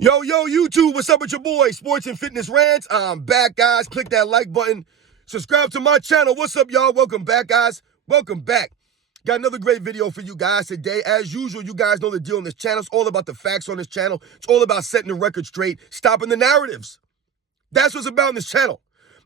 Yo, YouTube, what's up with your boy? Sports and Fitness Rants. I'm back, guys. Click that like button. Subscribe to my channel. What's up, y'all? Welcome back, guys. Welcome back. Got another great video for you guys today. As usual, you guys know the deal on this channel. It's all about the facts on this channel. It's all about setting the record straight, stopping the narratives. That's what's about on this channel.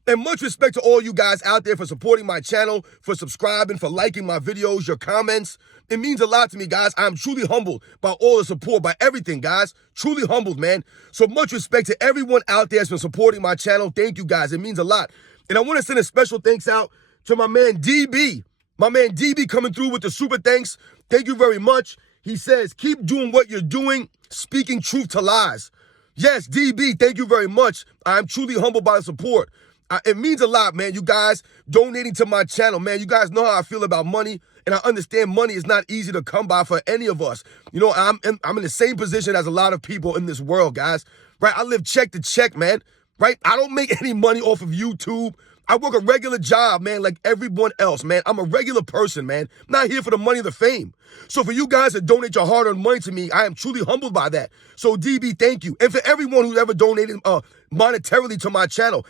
And much respect to all you guys out there for supporting my channel, for subscribing, for liking my videos, your comments. It means a lot to me, guys. I'm truly humbled by all the support, by everything, guys. Truly humbled, man. So much respect to everyone out there that's been supporting my channel. Thank you, guys. It means a lot. And I want to send a special thanks out to my man, DB. My man, DB, coming through with the super thanks. Thank you very much. He says, keep doing what you're doing, speaking truth to lies. Yes, DB, thank you very much. I'm truly humbled by the support. It means a lot, man. You guys donating to my channel, man. You guys know how I feel about money, and I understand money is not easy to come by for any of us. You know, I'm in the same position as a lot of people in this world, guys. Right? I live check to check, man. Right? I don't make any money off of YouTube. I work a regular job, man, like everyone else, man. I'm a regular person, man. I'm not here for the money or the fame. So for you guys that donate your hard-earned money to me, I am truly humbled by that. So DB, thank you. And for everyone who's ever donated monetarily to my channel,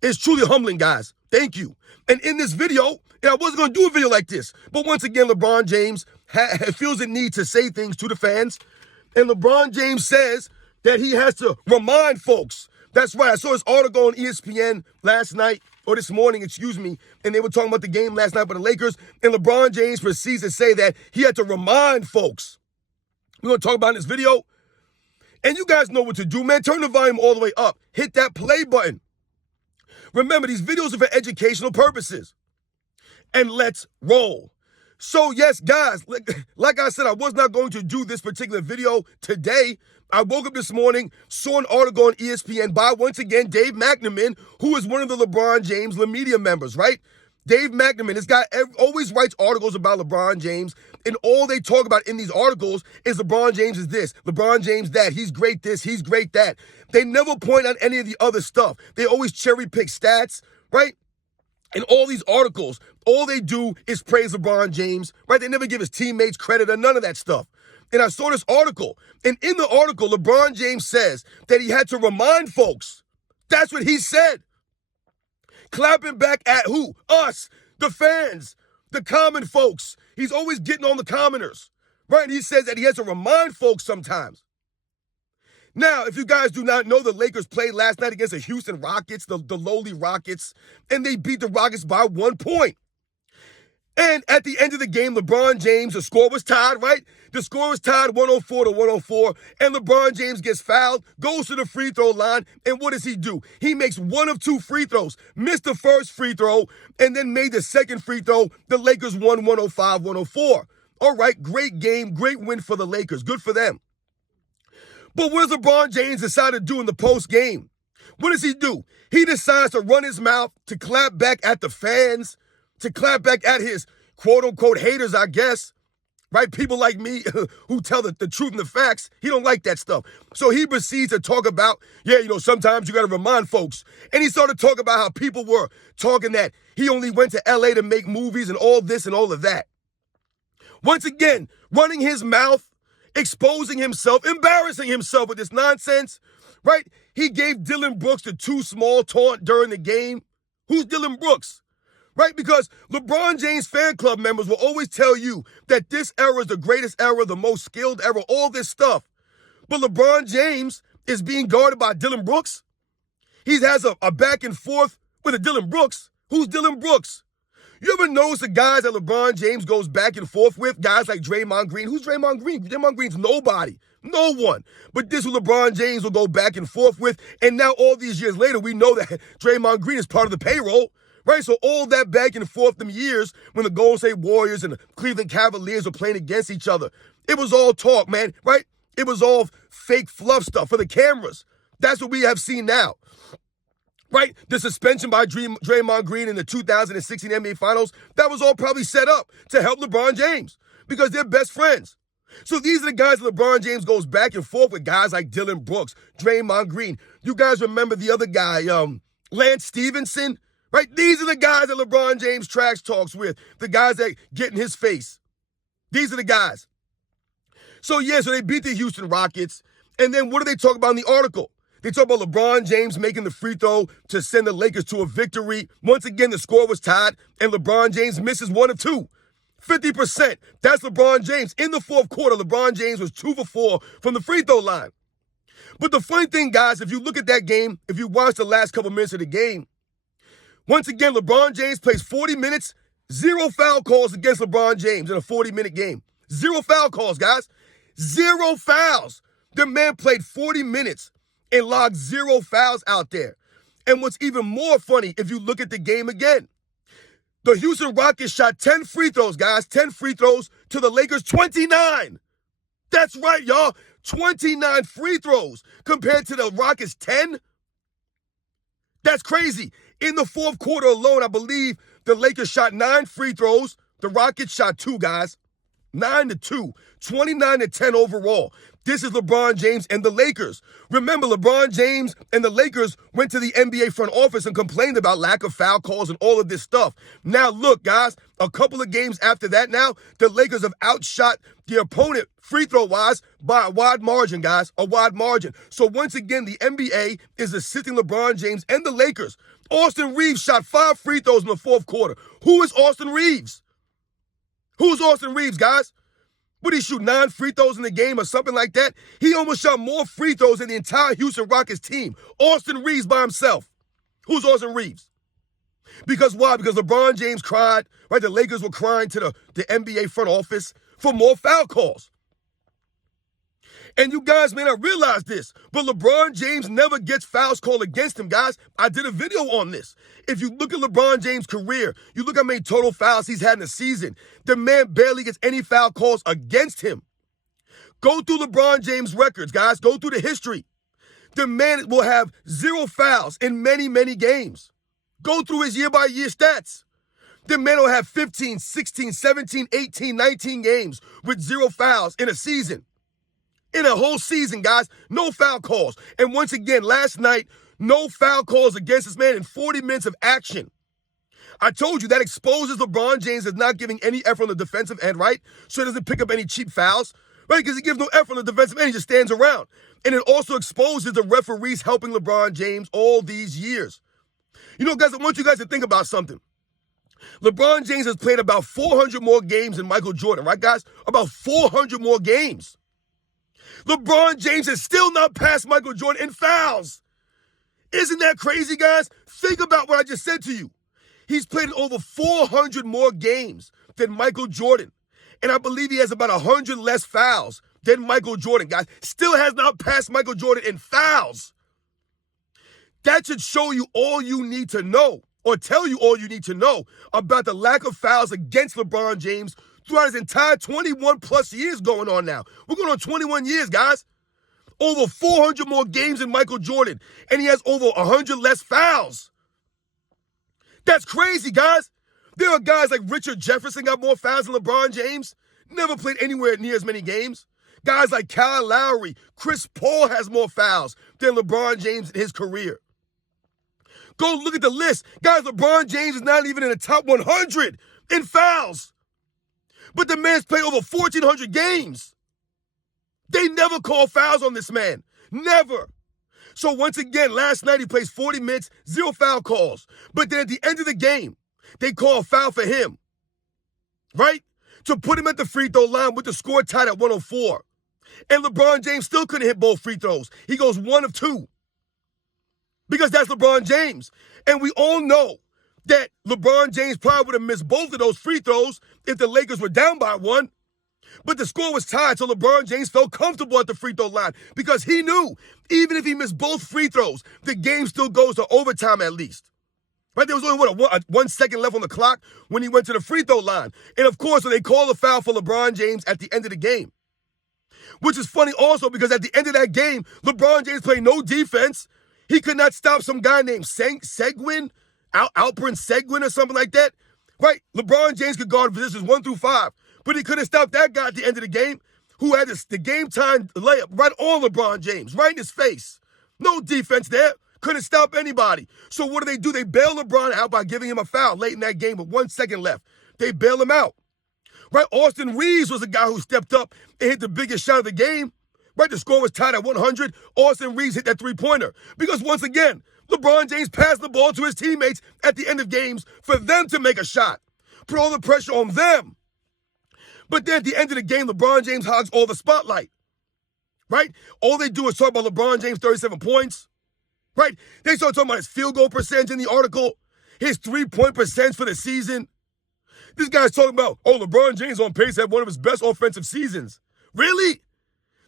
it's truly humbling, guys. Thank you. And in this video, I wasn't going to do a video like this, but once again, LeBron James feels the need to say things to the fans. And LeBron James says that he has to remind folks. That's right. I saw his article on ESPN last night, or this morning, excuse me, and they were talking about the game last night by the Lakers, and LeBron James proceeds to say that he had to remind folks. We're going to talk about in this video. And you guys know what to do, man. Turn the volume all the way up. Hit that play button. Remember, these videos are for educational purposes. And let's roll. So, yes, guys, like I said, I was not going to do this particular video today. I woke up this morning, saw an article on ESPN by, once again, Dave McNamara, who is one of the LeBron James media members, right? Dave McNamara, this guy always writes articles about LeBron James, and all they talk about in these articles is LeBron James is this, LeBron James that, he's great this, he's great that. They never point out any of the other stuff. They always cherry pick stats, right? In all these articles, all they do is praise LeBron James, right? They never give his teammates credit or none of that stuff. And I saw this article, and in the article, LeBron James says that he had to remind folks. That's what he said. Clapping back at who? Us, the fans, the common folks. He's always getting on the commoners, right? And he says that he has to remind folks sometimes. Now, if you guys do not know, the Lakers played last night against the Houston Rockets, the lowly Rockets, and they beat the Rockets by 1 point. And at the end of the game, LeBron James, the score was tied, right? The score was tied 104 to 104, and LeBron James gets fouled, goes to the free throw line, and what does he do? He makes one of two free throws, missed the first free throw, and then made the second free throw. The Lakers won 105-104. All right, great game, great win for the Lakers. Good for them. But what does LeBron James decide to do in the post game? What does he do? He decides to run his mouth, to clap back at the fans, to clap back at his quote-unquote haters, I guess, right? People like me who tell the truth and the facts. He don't like that stuff. So he proceeds to talk about, sometimes you got to remind folks. And he started talking about how people were talking that he only went to L.A. to make movies and all this and all of that. Once again, running his mouth, exposing himself, embarrassing himself with this nonsense, right? He gave Dylan Brooks the too small taunt during the game. Who's Dylan Brooks? Right? Because LeBron James fan club members will always tell you that this era is the greatest era, the most skilled era, all this stuff. But LeBron James is being guarded by Dylan Brooks. He has a back and forth with a Dylan Brooks. Who's Dylan Brooks? You ever notice the guys that LeBron James goes back and forth with? Guys like Draymond Green. Who's Draymond Green? Draymond Green's nobody. No one. But this is who LeBron James will go back and forth with. And now all these years later, we know that Draymond Green is part of the payroll. Right, so all that back and forth them years when the Golden State Warriors and the Cleveland Cavaliers were playing against each other, it was all talk, man, right? It was all fake fluff stuff for the cameras. That's what we have seen now, right? The suspension by Draymond Green in the 2016 NBA Finals, that was all probably set up to help LeBron James because they're best friends. So these are the guys that LeBron James goes back and forth with, guys like Dylan Brooks, Draymond Green. You guys remember the other guy, Lance Stevenson? Right? These are the guys that LeBron James trash talks with, the guys that get in his face. These are the guys. So, yeah, so they beat the Houston Rockets. And then what do they talk about in the article? They talk about LeBron James making the free throw to send the Lakers to a victory. Once again, the score was tied, and LeBron James misses 1 of 2. 50%. That's LeBron James. In the fourth quarter, LeBron James was 2 for 4 from the free throw line. But the funny thing, guys, if you look at that game, if you watch the last couple minutes of the game, once again, LeBron James plays 40 minutes, 0 foul calls against LeBron James in a 40-minute game. 0 foul calls, guys. 0 fouls. The man played 40 minutes and logged 0 fouls out there. And what's even more funny, if you look at the game again, the Houston Rockets shot 10 free throws, guys. 10 free throws to the Lakers' 29. That's right, y'all. 29 free throws compared to the Rockets' 10. That's crazy. In the fourth quarter alone, I believe the Lakers shot 9 free throws. The Rockets shot 2, guys. 9-2. 29-10 overall. This is LeBron James and the Lakers. Remember, LeBron James and the Lakers went to the NBA front office and complained about lack of foul calls and all of this stuff. Now, look, guys, a couple of games after that now, the Lakers have outshot the opponent free throw-wise by a wide margin, guys, a wide margin. So once again, the NBA is assisting LeBron James and the Lakers. Austin Reeves shot 5 free throws in the fourth quarter. Who is Austin Reeves? Who's Austin Reeves, guys? Would he shoot 9 free throws in the game or something like that? He almost shot more free throws than the entire Houston Rockets team. Austin Reeves by himself. Who's Austin Reeves? Because why? Because LeBron James cried, right? The Lakers were crying to the NBA front office for more foul calls. And you guys may not realize this, but LeBron James never gets fouls called against him, guys. I did a video on this. If you look at LeBron James' career, you look how many total fouls he's had in a season. The man barely gets any foul calls against him. Go through LeBron James' records, guys. Go through the history. The man will have 0 fouls in many, many games. Go through his year-by-year stats. The man will have 15, 16, 17, 18, 19 games with 0 fouls in a season. In a whole season, guys, no foul calls. And once again, last night, no foul calls against this man in 40 minutes of action. I told you that exposes LeBron James as not giving any effort on the defensive end, right? So he doesn't pick up any cheap fouls, right? Because he gives no effort on the defensive end. He just stands around. And it also exposes the referees helping LeBron James all these years. You know, guys, I want you guys to think about something. LeBron James has played about 400 more games than Michael Jordan, right, guys? About 400 more games. LeBron James has still not passed Michael Jordan in fouls. Isn't that crazy, guys? Think about what I just said to you. He's played in over 400 more games than Michael Jordan. And I believe he has about 100 less fouls than Michael Jordan, guys. Still has not passed Michael Jordan in fouls. That should show you all you need to know, or tell you all you need to know about the lack of fouls against LeBron James throughout his entire 21 plus years going on now. We're going on 21 years, guys. Over 400 more games than Michael Jordan. And he has over 100 less fouls. That's crazy, guys. There are guys like Richard Jefferson got more fouls than LeBron James. Never played anywhere near as many games. Guys like Kyle Lowry, Chris Paul has more fouls than LeBron James in his career. Go look at the list. Guys, LeBron James is not even in the top 100 in fouls. But the man's played over 1,400 games. They never call fouls on this man. Never. So once again, last night he plays 40 minutes, 0 foul calls. But then at the end of the game, they call a foul for him. Right? To put him at the free throw line with the score tied at 104. And LeBron James still couldn't hit both free throws. He goes 1 of 2. Because that's LeBron James. And we all know that LeBron James probably would have missed both of those free throws if the Lakers were down by 1. But the score was tied, so LeBron James felt comfortable at the free throw line because he knew even if he missed both free throws, the game still goes to overtime at least. Right? There was only, 1 second left on the clock when he went to the free throw line. And of course, so they call the foul for LeBron James at the end of the game. Which is funny also because at the end of that game, LeBron James played no defense. He could not stop some guy named Seguin, Alperen Seguin or something like that. Right? LeBron James could guard positions 1 through 5. But he couldn't stop that guy at the end of the game who had the game-time layup right on LeBron James, right in his face. No defense there. Couldn't stop anybody. So what do? They bail LeBron out by giving him a foul late in that game with 1 second left. They bail him out. Right? Austin Reeves was the guy who stepped up and hit the biggest shot of the game. Right, the score was tied at 100. Austin Reeves hit that three-pointer. Because once again, LeBron James passed the ball to his teammates at the end of games for them to make a shot. Put all the pressure on them. But then at the end of the game, LeBron James hogs all the spotlight. Right? All they do is talk about LeBron James, 37 points. Right? They start talking about his field goal percentage in the article, his three-point percentage for the season. This guy's talking about, oh, LeBron James on pace to have one of his best offensive seasons. Really?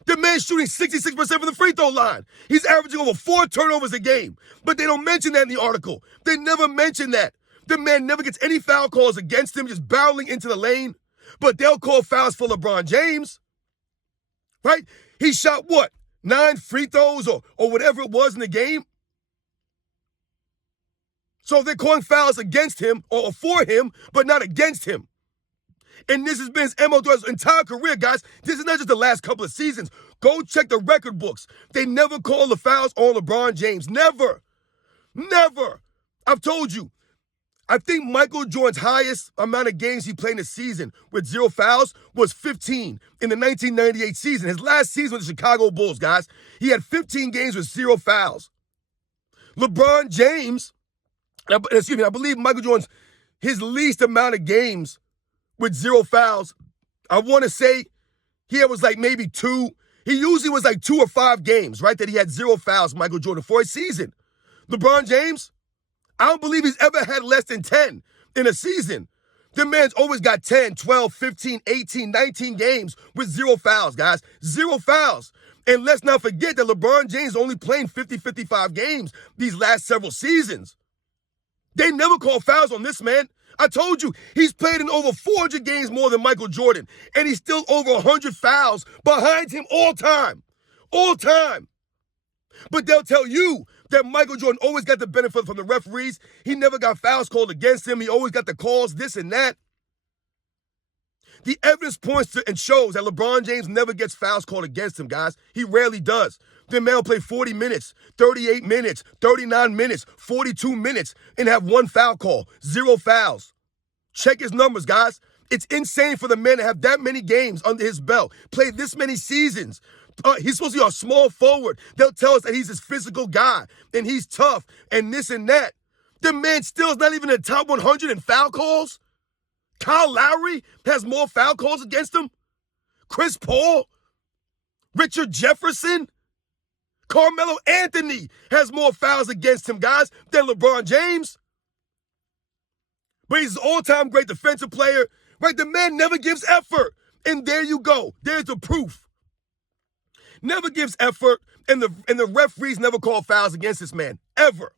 The man's shooting 66% from the free throw line. He's averaging over 4 turnovers a game. But they don't mention that in the article. They never mention that. The man never gets any foul calls against him, just barreling into the lane. But they'll call fouls for LeBron James. Right? He shot what? 9 free throws or whatever it was in the game? So they're calling fouls against him or for him, but not against him. And this has been his MO throughout his entire career, guys. This is not just the last couple of seasons. Go check the record books. They never call the fouls on LeBron James. Never. Never. I've told you. I think Michael Jordan's highest amount of games he played in a season with 0 fouls was 15 in the 1998 season. His last season with the Chicago Bulls, guys. He had 15 games with 0 fouls. LeBron James, I believe Michael Jordan's his least amount of games with 0 fouls, I want to say was like maybe 2. He usually was like 2 or 5 games, right, that he had 0 fouls, Michael Jordan, for a season. LeBron James, I don't believe he's ever had less than 10 in a season. The man's always got 10, 12, 15, 18, 19 games with 0 fouls, guys. 0 fouls. And let's not forget that LeBron James only playing 50, 55 games these last several seasons. They never call fouls on this man. I told you, he's played in over 400 games more than Michael Jordan, and he's still over 100 fouls behind him all time. All time. But they'll tell you that Michael Jordan always got the benefit from the referees. He never got fouls called against him. He always got the calls, this and that. The evidence points to and shows that LeBron James never gets fouls called against him, guys. He rarely does. The man will play 40 minutes, 38 minutes, 39 minutes, 42 minutes, and have 1 foul call. 0 fouls. Check his numbers, guys. It's insane for the man to have that many games under his belt, play this many seasons. He's supposed to be a small forward. They'll tell us that he's this physical guy, and he's tough, and this and that. The man still is not even in the top 100 in foul calls. Kyle Lowry has more foul calls against him. Chris Paul, Richard Jefferson, Carmelo Anthony has more fouls against him, guys, than LeBron James. But he's an all-time great defensive player. Right? The man never gives effort. And there you go. There's the proof. Never gives effort, and the referees never call fouls against this man, ever.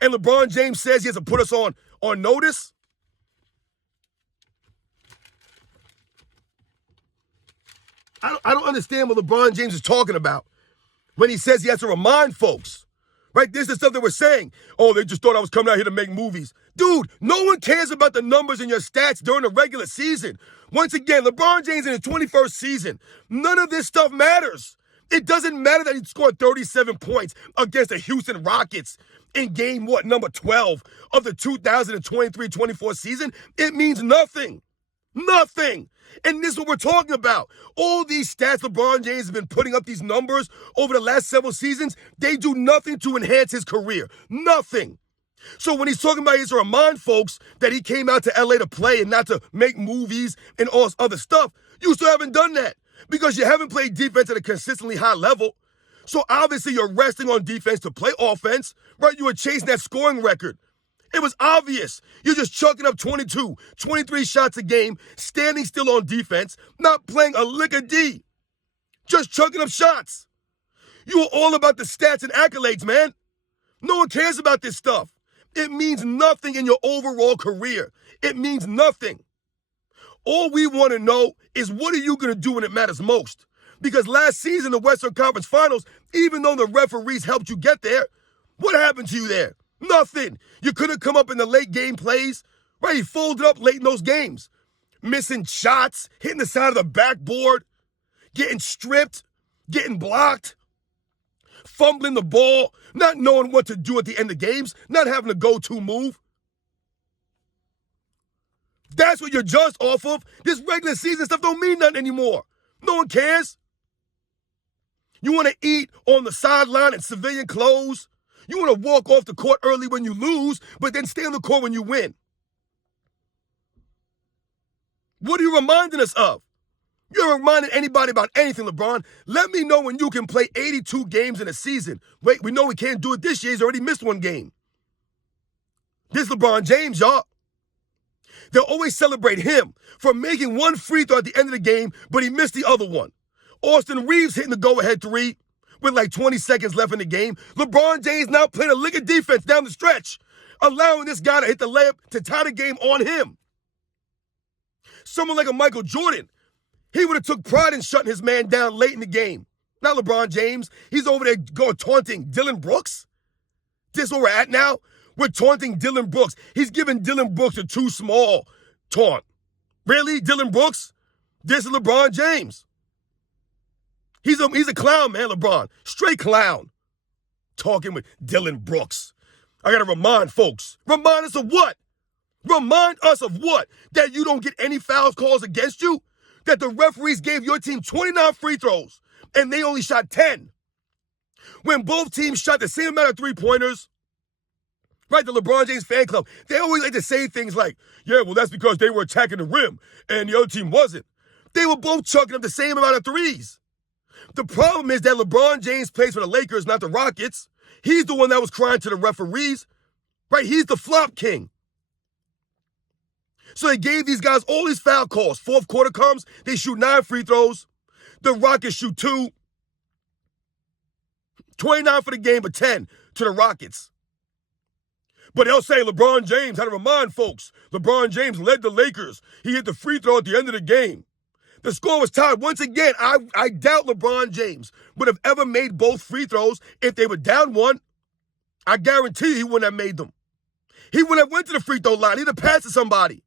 And LeBron James says he has to put us on notice. I don't understand what LeBron James is talking about when he says he has to remind folks. Right? This is the stuff that we're saying. Oh, they just thought I was coming out here to make movies. Dude, no one cares about the numbers in your stats during the regular season. Once again, LeBron James in his 21st season. None of this stuff matters. It doesn't matter that he scored 37 points against the Houston Rockets in game, number 12 of the 2023-24 season. It means nothing. Nothing. And this is what we're talking about. All these stats LeBron James has been putting up, these numbers over the last several seasons, they do nothing to enhance his career. Nothing. So when he's talking about he has to remind folks that he came out to LA to play and not to make movies and all this other stuff, you still haven't done that because you haven't played defense at a consistently high level. So obviously you're resting on defense to play offense, right? You were chasing that scoring record. It was obvious. You're just chucking up 22, 23 shots a game, standing still on defense, not playing a lick of D. Just chucking up shots. You are all about the stats and accolades, man. No one cares about this stuff. It means nothing in your overall career. It means nothing. All we want to know is what are you going to do when it matters most? Because last season, the Western Conference Finals, even though the referees helped you get there, what happened to you there? Nothing. You couldn't come up in the late game plays. Right, he folded up late in those games. Missing shots, hitting the side of the backboard, getting stripped, getting blocked, fumbling the ball, not knowing what to do at the end of games, not having a go-to move. That's what you're judged off of. This regular season stuff don't mean nothing anymore. No one cares. You want to eat on the sideline in civilian clothes? You want to walk off the court early when you lose, but then stay on the court when you win? What are you reminding us of? You're reminding anybody about anything, LeBron. Let me know when you can play 82 games in a season. Wait, we know we can't do it this year. He's already missed one game. This LeBron James, y'all. They'll always celebrate him for making one free throw at the end of the game, but he missed the other one. Austin Reeves hitting the go-ahead three with like 20 seconds left in the game. LeBron James now playing a lick of defense down the stretch, allowing this guy to hit the layup to tie the game on him. Someone like a Michael Jordan, he would have took pride in shutting his man down late in the game. Not LeBron James. He's over there going taunting Dylan Brooks. This is where we're at now. We're taunting Dylan Brooks. He's giving Dylan Brooks a too small taunt. Really, Dylan Brooks? This is LeBron James. He's a clown, man, LeBron. Straight clown. Talking with Dylan Brooks. I got to remind folks. Remind us of what? Remind us of what? That you don't get any foul calls against you? That the referees gave your team 29 free throws and they only shot 10. When both teams shot the same amount of three-pointers, right, the LeBron James fan club, they always like to say things like, yeah, well, that's because they were attacking the rim and the other team wasn't. They were both chucking up the same amount of threes. The problem is that LeBron James plays for the Lakers, not the Rockets. He's the one that was crying to the referees, right? He's the flop king. So they gave these guys all these foul calls. Fourth quarter comes, they shoot 9 free throws. The Rockets shoot 2. 29 for the game, but 10 to the Rockets. But they'll say LeBron James had to remind folks. LeBron James led the Lakers. He hit the free throw at the end of the game. The score was tied. Once again, I doubt LeBron James would have ever made both free throws if they were down 1. I guarantee you he wouldn't have made them. He wouldn't have went to the free throw line. He'd have passed to somebody.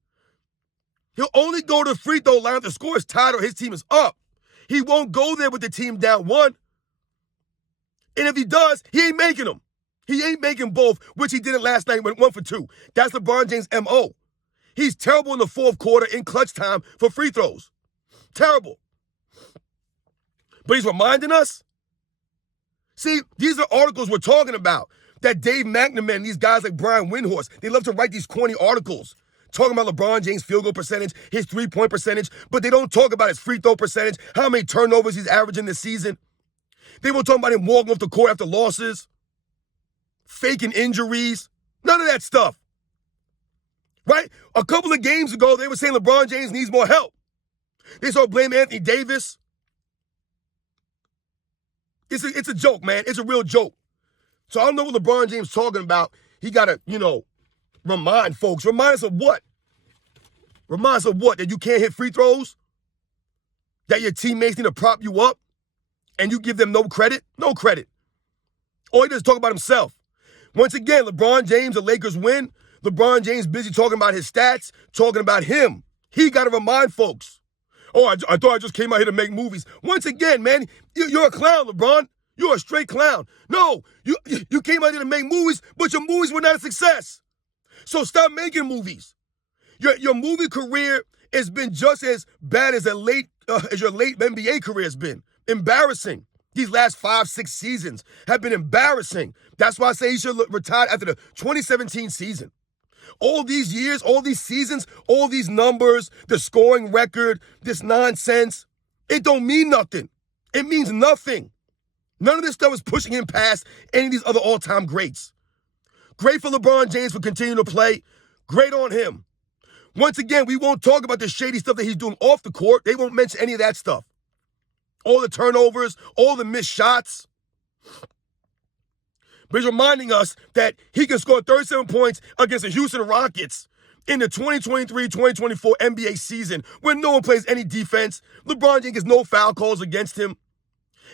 He'll only go to the free throw line if the score is tied or his team is up. He won't go there with the team down 1. And if he does, he ain't making them. He ain't making both, which he did it last night, went 1 for 2. That's LeBron James' M.O. He's terrible in the fourth quarter in clutch time for free throws. Terrible. But he's reminding us. See, these are articles we're talking about. That Dave McNamara, these guys like Brian Windhorst, they love to write these corny articles talking about LeBron James' field goal percentage, his three-point percentage, but they don't talk about his free throw percentage, how many turnovers he's averaging this season. They won't talk about him walking off the court after losses, faking injuries, none of that stuff. Right? A couple of games ago, they were saying LeBron James needs more help. They started blaming Anthony Davis. It's a joke, man. It's a real joke. So I don't know what LeBron James is talking about. He got to, remind folks. Remind us of what? Remind us of what? That you can't hit free throws? That your teammates need to prop you up? And you give them no credit? No credit. All he does is talk about himself. Once again, LeBron James, the Lakers win. LeBron James busy talking about his stats, talking about him. He got to remind folks. Oh, I thought I just came out here to make movies. Once again, man, you're a clown, LeBron. You're a straight clown. No, you came out here to make movies, but your movies were not a success. So stop making movies. Your movie career has been just as bad as your late NBA career has been. Embarrassing. These last 5-6 seasons have been embarrassing. That's why I say he should retire after the 2017 season. All these years, all these seasons, all these numbers, the scoring record, this nonsense, it don't mean nothing. It means nothing. None of this stuff is pushing him past any of these other all-time greats. Great for LeBron James for continuing to play. Great on him. Once again, we won't talk about the shady stuff that he's doing off the court. They won't mention any of that stuff. All the turnovers, all the missed shots. But he's reminding us that he can score 37 points against the Houston Rockets in the 2023-2024 NBA season when no one plays any defense. LeBron James gets no foul calls against him,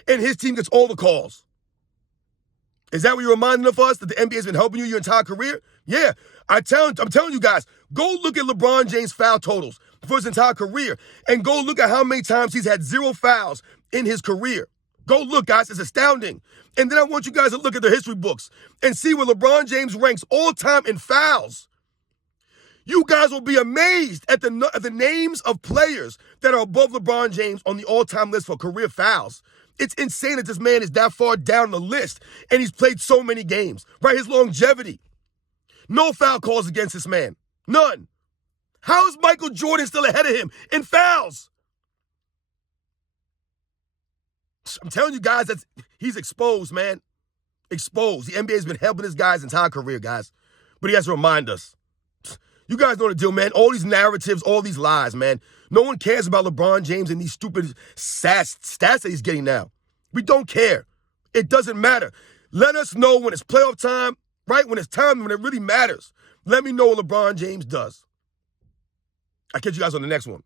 and his team gets all the calls. Is that what you're reminding of us, that the NBA has been helping you your entire career? Yeah, I'm telling you guys, go look at LeBron James' foul totals for his entire career, and go look at how many times he's had 0 fouls in his career. Go look, guys. It's astounding. And then I want you guys to look at the history books and see where LeBron James ranks all time in fouls. You guys will be amazed at the names of players that are above LeBron James on the all-time list for career fouls. It's insane that this man is that far down the list and he's played so many games, right? His longevity. No foul calls against this man. None. How is Michael Jordan still ahead of him in fouls? I'm telling you guys, he's exposed, man. Exposed. The NBA has been helping this guy's entire career, guys. But he has to remind us. You guys know the deal, man. All these narratives, all these lies, man. No one cares about LeBron James and these stupid stats that he's getting now. We don't care. It doesn't matter. Let us know when it's playoff time, right? When it's time, when it really matters. Let me know what LeBron James does. I'll catch you guys on the next one.